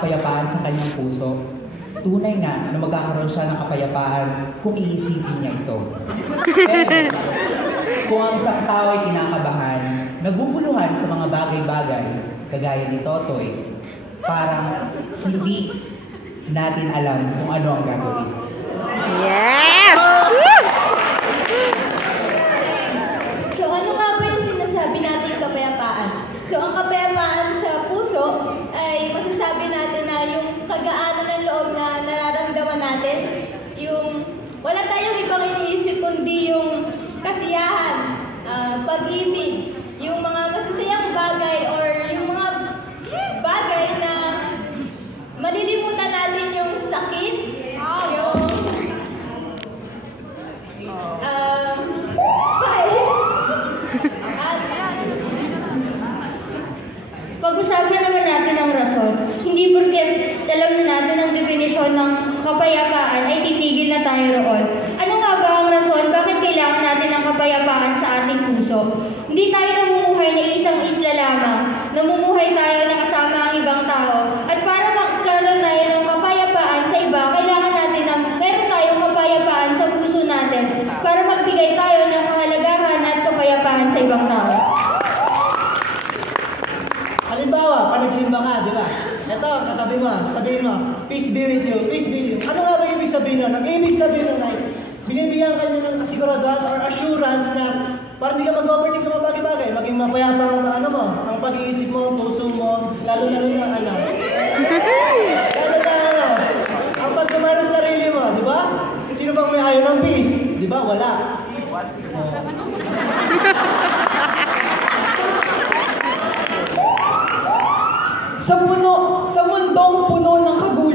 kapayapaan sa kanyang puso. Tunay nga na magkakaroon siya ng kapayapaan kung iisipin niya ito. Pero, kung ang isang tao ay kinakabahan, naguguluhan sa mga bagay-bagay, kagaya ni Totoy, parang hindi natin alam kung ano ang gagawin. Yes! So ano nga ba yung sinasabi natin kapayapaan? So ang kapayapaan sa puso ay masasabi natin na yung kagaanan ng loob na nararamdaman natin, yung wala tayong ibang iniisip kundi yung kasiyahan, pag-ibig, yung mga masasayang bagay or yung mga bagay na malilimutan natin yung sakit, yung pag-usapan naman natin ang rason. Hindi porket alam na natin ang definisyon ng kapayapaan ay titigil na tayo roon. Ano nga ba ang rason? Bakit kailangan natin ng kapayapaan sa ating puso? Hindi tayo namumuhay na isang isla lamang. Namumuhay tayo na kasama ang ibang tao. At para magkaroon tayo ng kapayapaan sa iba, kailangan natin na meron tayong kapayapaan sa puso natin para magbigay tayo ng kahalagahan at kapayapaan sa ibang tao. Halimbawa, pag nagsimba ka, di ba? Ito, katabi mo, sabihin mo, peace be with you, peace be with you. Ano nga ba ibig sabihin nun? Ang ibig sabihin nun ay, binibigyan ka niya ng kasiguraduhan or assurance na para hindi ka mag-overthink sa mga bagay-bagay. Maging mapayapa ang ang pag-iisip mo, puso mo, lalo-lalo na ano. Lalo-lalo ang pagkumano sa sarili mo, di ba? Sino bang may ayaw ng peace? Di ba? Wala. Sa mundong puno ng kagulan,